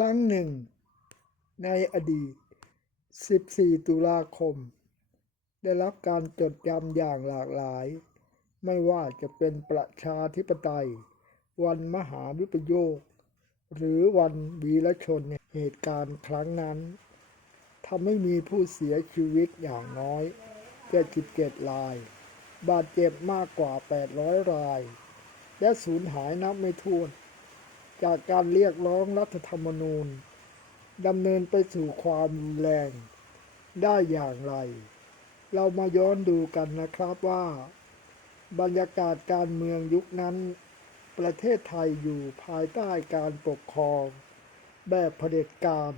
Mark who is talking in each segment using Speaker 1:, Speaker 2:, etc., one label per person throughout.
Speaker 1: ครั้งหนึ่ง ในอดีต 14 ตุลาคม ได้รับการจดจำอย่างหลากหลาย ไม่ว่าจะเป็นประชาธิปไตย วันมหาวิปโยค หรือวันวีรชนเหตุการณ์ครั้งนั้นทำให้มีผู้เสียชีวิตอย่างน้อย77ราย บาดเจ็บมากกว่า 800 ราย และสูญหายนับไม่ถ้วน จากการเรียกร้องรัฐธรรมนูญดำเนินไปสู่ความรุนแรงได้อย่างไร เรามาย้อนดูกันนะครับว่า บรรยากาศการเมืองยุคนั้น ประเทศไทยอยู่ภายใต้การปกครอง แบบเผด็จการ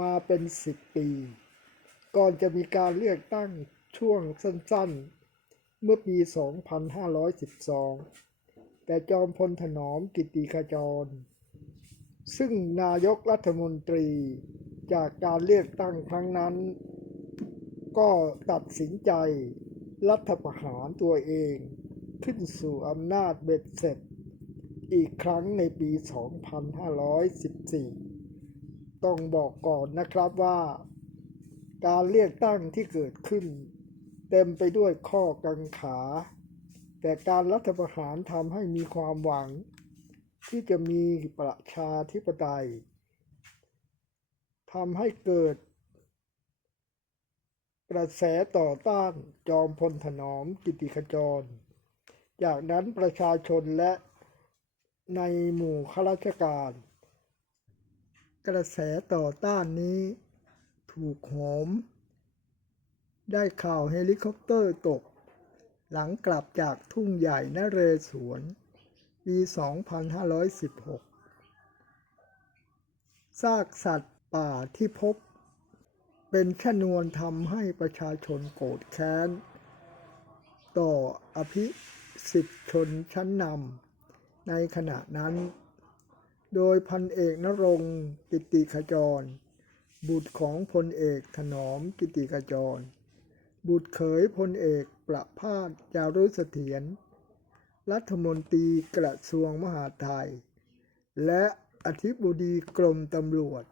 Speaker 1: มาเป็นสิบปี ก่อนจะมีการเลือกตั้งช่วงสั้นๆ เมื่อปี 2512 แต่จอมพลถนอมกิติขจร ซึ่งนายกรัฐมนตรีจากการเลือกตั้งครั้งนั้น ก็ตัดสินใจรัฐประหารตัวเองขึ้นสู่อำนาจเบ็ดเสร็จ อีกครั้งในปี 2514 ต้องบอกก่อนนะครับว่า การเลือกตั้งที่เกิดขึ้น เต็มไปด้วยข้อกังขา แต่การรัฐประหารทำให้มีความหวัง ที่จะมีประชาธิปไตยทำให้เกิด กระแสต่อต้านจอมพลถนอมกิติขจร จากนั้นประชาชนและในหมู่ข้าราชการ กระแสต่อต้านนี้ถูกโหม ได้ข่าวเฮลิคอปเตอร์ตก หลังกลับจากทุ่งใหญ่นเรศวร ปี 2516 ซากสัตว์ป่าที่พบ เป็นชนวนทำให้ประชาชนโกรธแค้น ต่ออภิสิทธิชนชั้นนำในขณะนั้น โดยพันเอกนรงกิติขจร บุตรของพลเอกถนอมกิติขจร บุตรเขยพลเอกประพาสจารุเสถียร รัฐมนตรีกระทรวงมหาดไทย และอธิบดีกรมตำรวจ